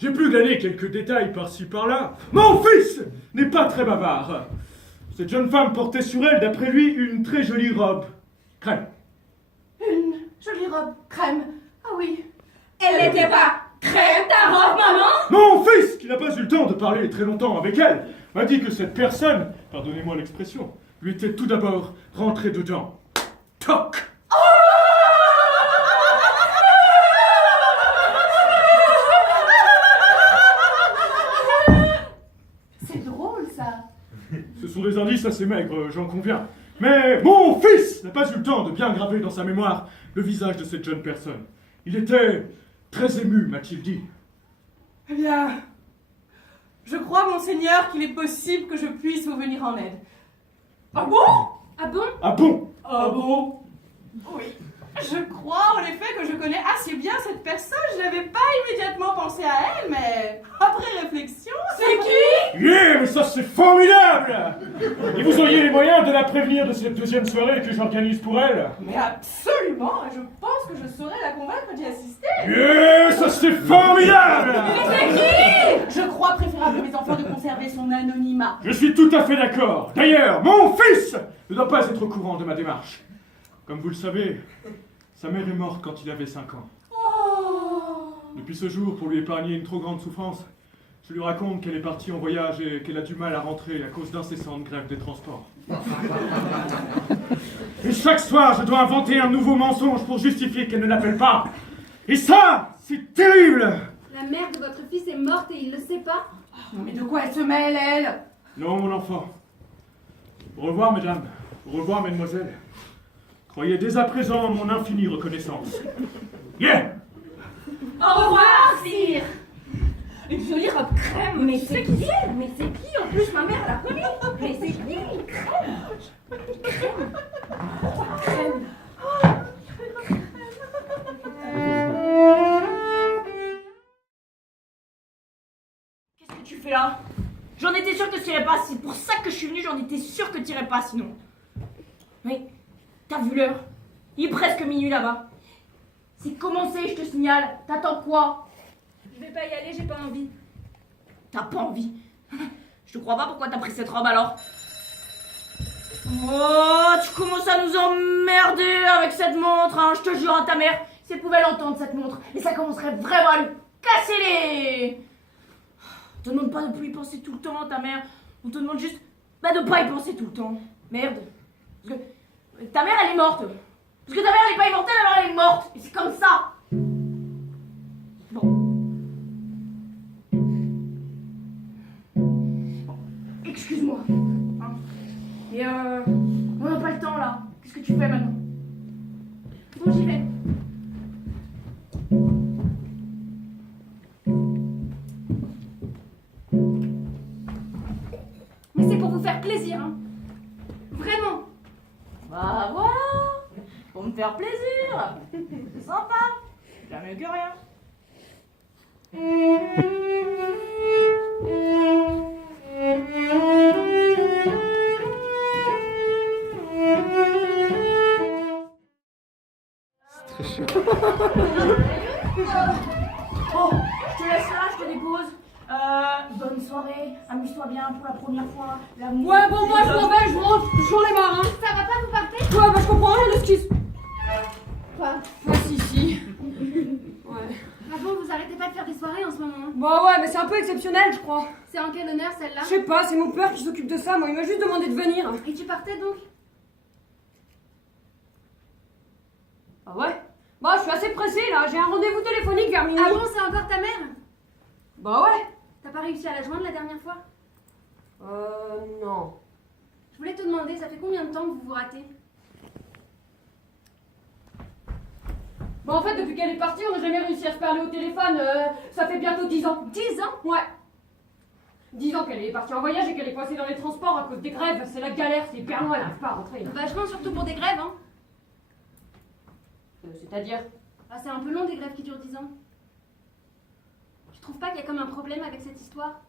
J'ai pu glaner quelques détails par-ci par-là. Mon fils n'est pas très bavard. Cette jeune femme portait sur elle, d'après lui, une très jolie robe. Crème. Une jolie robe crème. Ah oui. Elle n'était pas crème ta robe, maman? Mon fils, qui n'a pas eu le temps de parler très longtemps avec elle, m'a dit que cette personne, pardonnez-moi l'expression, lui était tout d'abord rentrée dedans. Toc! C'est drôle ça. Ce sont des indices assez maigres, j'en conviens. Mais mon fils n'a pas eu le temps de bien graver dans sa mémoire le visage de cette jeune personne. Il était très ému, m'a-t-il dit. Eh bien, je crois, monseigneur, qu'il est possible que je puisse vous venir en aide. Ah bon? Ah bon? Ah bon? Ah bon? Oui. Je crois en effet que je connais assez bien cette personne. Je n'avais pas immédiatement pensé à elle, mais après réflexion... C'est qui? Yeah, mais ça c'est formidable! Et vous auriez les moyens de la prévenir de cette deuxième soirée que j'organise pour elle? Mais absolument! Je pense que je saurais la convaincre d'y assister. Yeah, ça c'est formidable! Mais c'est qui? Je crois préférable, mes enfants, de conserver son anonymat. Je suis tout à fait d'accord. D'ailleurs, mon fils ne doit pas être au courant de ma démarche. Comme vous le savez, sa mère est morte quand il avait 5 ans. Oh. Depuis ce jour, pour lui épargner une trop grande souffrance, je lui raconte qu'elle est partie en voyage et qu'elle a du mal à rentrer à cause d'incessantes grèves des transports. Et chaque soir, je dois inventer un nouveau mensonge pour justifier qu'elle ne l'appelle pas. Et ça, c'est terrible! La mère de votre fils est morte et il le sait pas? Non mais de quoi elle se mêle, elle? Non, mon enfant. Au revoir, mesdames. Au revoir, mesdemoiselles. Croyez dès à présent en mon infinie reconnaissance. Yeah! Au revoir, sire. Une jolie robe crème. Mais c'est qui? Mais c'est qui? En plus, ma mère l'a connue. Mais c'est qui? Crème. Crème. Qu'est-ce que tu fais là? J'en étais sûre que tu irais pas. C'est pour ça que je suis venue. J'en étais sûre que tu irais pas sinon. Oui. T'as vu l'heure? Il est presque minuit là-bas. C'est commencé, je te signale. T'attends quoi? Je vais pas y aller, j'ai pas envie. T'as pas envie? Je te crois pas, pourquoi t'as pris cette robe alors? Oh, tu commences à nous emmerder avec cette montre, hein. Je te jure à ta mère, si elle pouvait l'entendre cette montre, et ça commencerait vraiment à lui casser les... On te demande pas de plus y penser tout le temps, ta mère. On te demande juste de pas y penser tout le temps. Merde. Parce que ta mère, elle est morte. Parce que ta mère, elle est pas immortelle, alors elle est morte. Et c'est comme ça. Bon. Excuse-moi. Hein. Et on n'a pas le temps là. Qu'est-ce que tu fais maintenant? Bon, j'y vais. Mais c'est pour vous faire plaisir, hein. Vraiment. Bah voilà. Pour me faire plaisir. C'est sympa. Bien mieux que rien. C'est très chiant. Bon, je te laisse là, je te dépose. Bonne soirée, amuse-toi bien pour la première fois. L'amour. Ouais, bon, moi je m'en vais, je rentre, j'en ai marre, hein. Ça va pas, vous partez? Ouais, bah je comprends rien de ce qui se... Quoi? Ah, si. Ouais. Ah bon, vous arrêtez pas de faire des soirées en ce moment, hein? Bah ouais, mais c'est un peu exceptionnel, je crois. C'est en quel honneur celle-là? Je sais pas, c'est mon père qui s'occupe de ça, moi il m'a juste demandé de venir. Et tu partais donc? Ah ouais? Bah je suis assez pressée là, j'ai un rendez-vous téléphonique vers minuit. Ah bon, c'est encore ta mère? Bah ouais. T'as pas réussi à la joindre la dernière fois? Non. Je voulais te demander, ça fait combien de temps que vous vous ratez? Bah en fait, depuis qu'elle est partie, on n'a jamais réussi à se parler au téléphone, ça fait bientôt 10 ans. 10 ans? Ouais. 10 ans qu'elle est partie en voyage et qu'elle est coincée dans les transports à cause des grèves, c'est la galère, c'est hyper loin, elle n'arrive pas à rentrer. Vachement, surtout pour des grèves, hein. C'est-à-dire? Ah, c'est un peu long des grèves qui durent 10 ans. Tu trouves pas qu'il y a comme un problème avec cette histoire?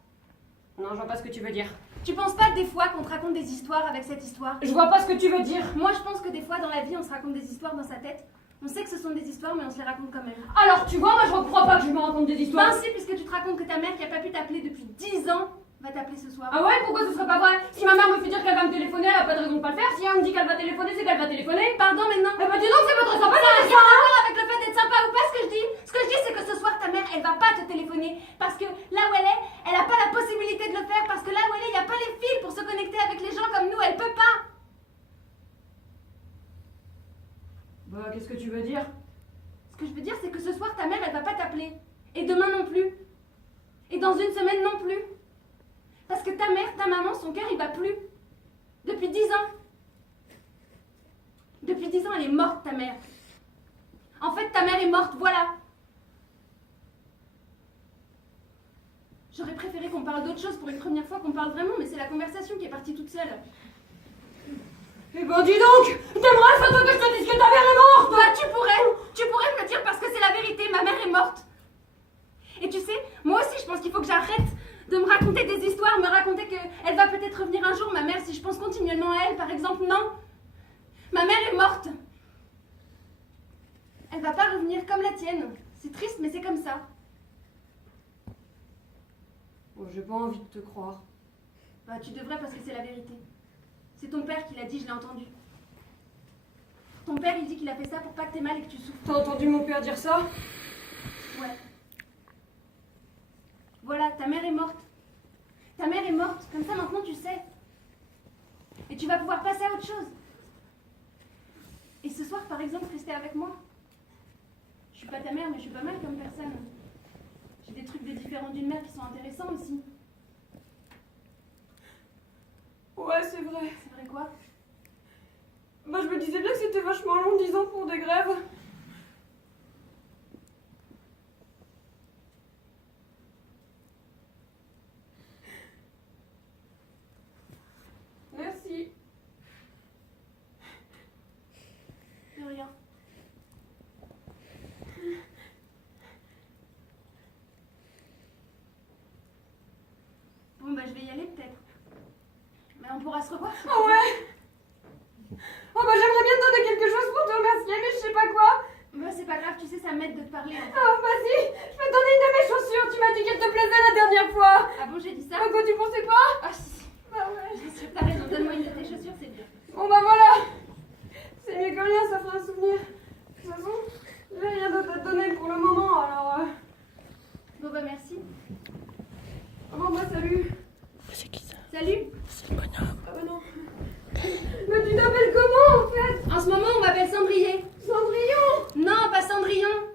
Non, je vois pas ce que tu veux dire. Tu penses pas des fois qu'on te raconte des histoires avec cette histoire? Je vois pas ce que tu veux dire. Moi, je pense que des fois dans la vie, on se raconte des histoires dans sa tête. On sait que ce sont des histoires, mais on se les raconte quand même. Alors, tu vois, moi je crois pas que je me raconte des histoires. Ben si, puisque tu te racontes que ta mère qui a pas pu t'appeler depuis 10 ans va t'appeler ce soir. Ah ouais, pourquoi ce serait pas vrai? Si ma mère me fait dire qu'elle va me téléphoner, elle a pas de raison de pas le faire. Si elle me dit qu'elle va téléphoner, c'est qu'elle va téléphoner. Pardon, mais non. Eh ben dis donc, c'est pas très sympa Ça n'a cette rien histoire, à hein. voir avec le fait d'être sympa ou pas ce que je dis. Ce que je dis, c'est que ce soir, ta mère, elle va pas te téléphoner. Parce que là où elle a pas la possibilité de le faire. Parce que là où il y a pas les fils pour se connecter avec les gens comme nous. Elle peut pas. Bah, qu'est-ce que tu veux dire? Ce que je veux dire, c'est que ce soir, ta mère, elle va pas t'appeler. Et demain non plus. Et dans une semaine non plus. Parce que ta mère, ta maman, son cœur, il bat plus. Depuis 10 ans. Depuis 10 ans, elle est morte, ta mère. En fait, ta mère est morte, voilà. J'aurais préféré qu'on parle d'autre chose pour une première fois, qu'on parle vraiment, mais c'est la conversation qui est partie toute seule. Eh ben dis donc, t'aimerais surtout que je te dise que ta mère est morte. Bah, tu pourrais me le dire parce que c'est la vérité, ma mère est morte. Et tu sais, moi aussi, je pense qu'il faut que j'arrête de me raconter des histoires, me raconter qu'elle va peut-être revenir un jour, ma mère, si je pense continuellement à elle, par exemple, non. Ma mère est morte. Elle va pas revenir comme la tienne. C'est triste, mais c'est comme ça. Bon, j'ai pas envie de te croire. Bah, tu devrais parce que c'est la vérité. C'est ton père qui l'a dit, je l'ai entendu. Ton père, il dit qu'il a fait ça pour pas que t'aies mal et que tu souffres. T'as entendu mon père dire ça? Ouais. Voilà, ta mère est morte. Ta mère est morte, comme ça maintenant tu sais. Et tu vas pouvoir passer à autre chose. Et ce soir, par exemple, rester avec moi. Je suis pas ta mère, mais je suis pas mal comme personne. J'ai des trucs différents d'une mère qui sont intéressants aussi. Ouais, c'est vrai. C'est vrai quoi? Bah, je me disais bien que c'était vachement long, 10 ans pour des grèves. Merci. De rien. Bon, bah je vais y aller peut-être. Mais on pourra se revoir. Ah ouais. Oh bah j'aimerais bien te donner quelque chose pour te remercier, mais je sais pas quoi. Bah c'est pas grave, tu sais, ça m'aide de te parler. Ah vas-y, je vais te donner une de mes chaussures. Tu m'as dit qu'elle te plaisait la dernière fois. Ah bon, j'ai dit ça? Ah quoi, tu pensais pas? Ah si. Bah ouais. Bien sûr, t'as raison, donne-moi une de tes chaussures, c'est bien. Bon bah voilà. C'est mieux que rien, ça fera un souvenir. De toute façon, j'ai rien d'autre à te donner pour le moment, alors... Bon bah merci. Bon bah salut. C'est qui ça? Salut. C'est le bonhomme. Ah bah non. Mais tu t'appelles comment en fait? En ce moment, on m'appelle Cendrier. Cendrillon. Non, pas Cendrillon.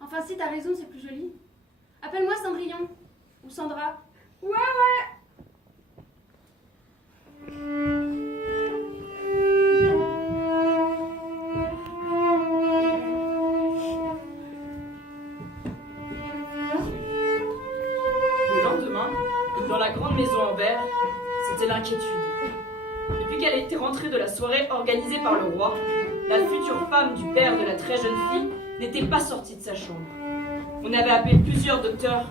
Enfin si, t'as raison, c'est plus joli. Appelle-moi Cendrillon. Ou Sandra. Ouais ouais. Le lendemain, dans la grande maison en verre, c'était l'inquiétude. Depuis qu'elle était rentrée de la soirée organisée par le roi, la future femme du père de la très jeune fille n'était pas sortie de sa chambre. On avait appelé plusieurs docteurs,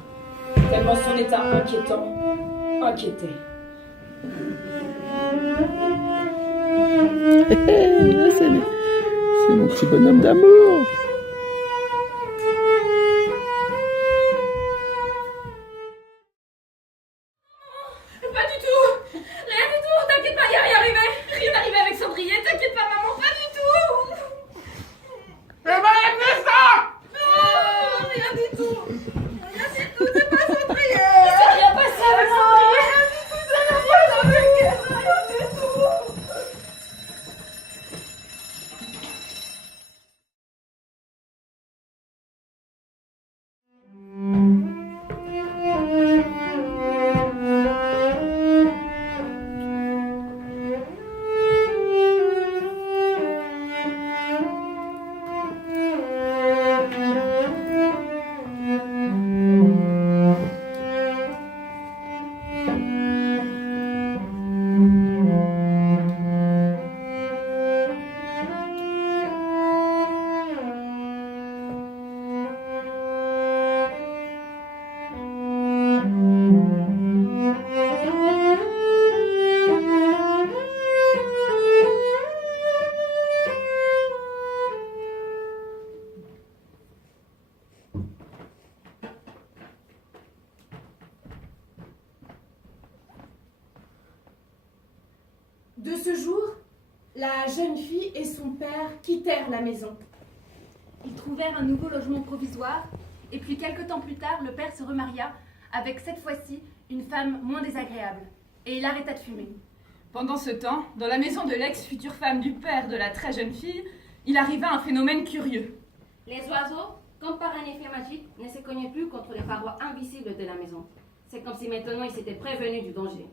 tellement son état inquiétant inquiétait. C'est mon petit bonhomme d'amour. De ce jour, la jeune fille et son père quittèrent la maison. Ils trouvèrent un nouveau logement provisoire, et puis quelque temps plus tard, le père se remaria avec cette fois-ci une femme moins désagréable, et il arrêta de fumer. Pendant ce temps, dans la maison de l'ex-future femme du père de la très jeune fille, il arriva un phénomène curieux. Les oiseaux, comme par un effet magique, ne se cognaient plus contre les parois invisibles de la maison. C'est comme si maintenant ils s'étaient prévenus du danger.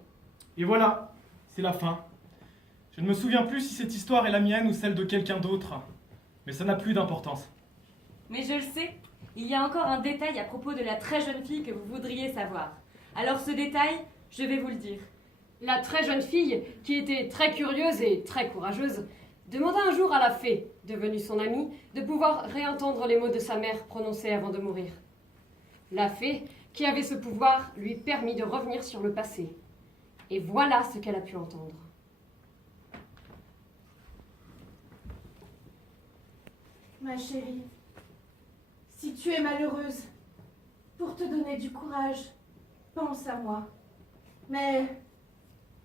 Et voilà, c'est la fin. Je ne me souviens plus si cette histoire est la mienne ou celle de quelqu'un d'autre. Mais ça n'a plus d'importance. Mais je le sais, il y a encore un détail à propos de la très jeune fille que vous voudriez savoir. Alors ce détail, je vais vous le dire. La très jeune fille, qui était très curieuse et très courageuse, demanda un jour à la fée, devenue son amie, de pouvoir réentendre les mots de sa mère prononcés avant de mourir. La fée, qui avait ce pouvoir, lui permit de revenir sur le passé. Et voilà ce qu'elle a pu entendre. Ma chérie, si tu es malheureuse, pour te donner du courage, pense à moi. Mais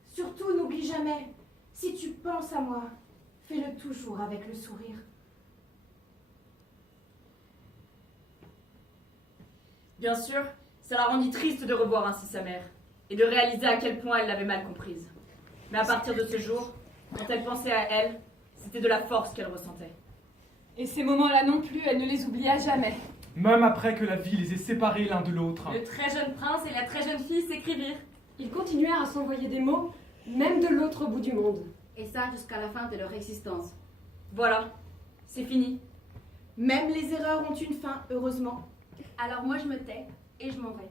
surtout, n'oublie jamais, si tu penses à moi, fais-le toujours avec le sourire. Bien sûr, ça la rendit triste de revoir ainsi sa mère, et de réaliser à quel point elle l'avait mal comprise. Mais à partir de ce jour, quand elle pensait à elle, c'était de la force qu'elle ressentait. Et ces moments-là non plus, elle ne les oublia jamais. Même après que la vie les ait séparés l'un de l'autre. Le très jeune prince et la très jeune fille s'écrivirent. Ils continuèrent à s'envoyer des mots, même de l'autre bout du monde. Et ça jusqu'à la fin de leur existence. Voilà, c'est fini. Même les erreurs ont une fin, heureusement. Alors moi je me tais et je m'en vais.